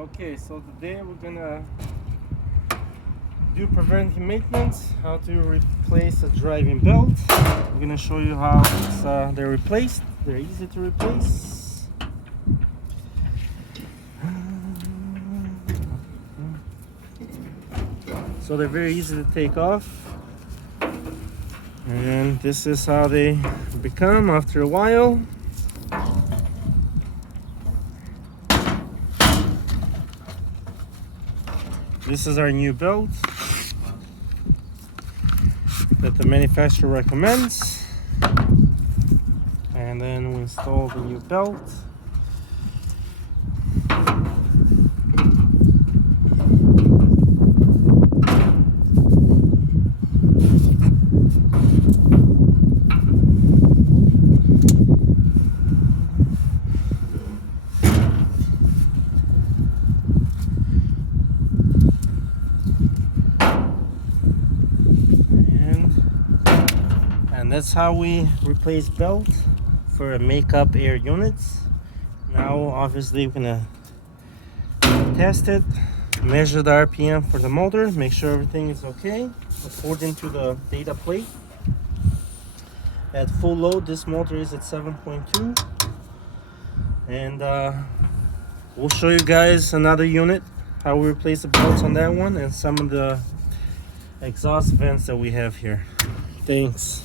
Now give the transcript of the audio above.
Okay, so today we're gonna do preventive maintenance, how to replace a driving belt. We're gonna show you how they're replaced. They're easy to replace. So they're very easy to take off. And this is how they become after a while. This is our new belt that the manufacturer recommends. And then we install the new belt. And that's how we replace belt for makeup air units. Now obviously we're gonna test it, measure the RPM for the motor, make sure everything is okay according to the data plate. At full load this motor is at 7.2, and we'll show you guys another unit, how we replace the belts on that one, and some of the exhaust vents that we have here. Thanks.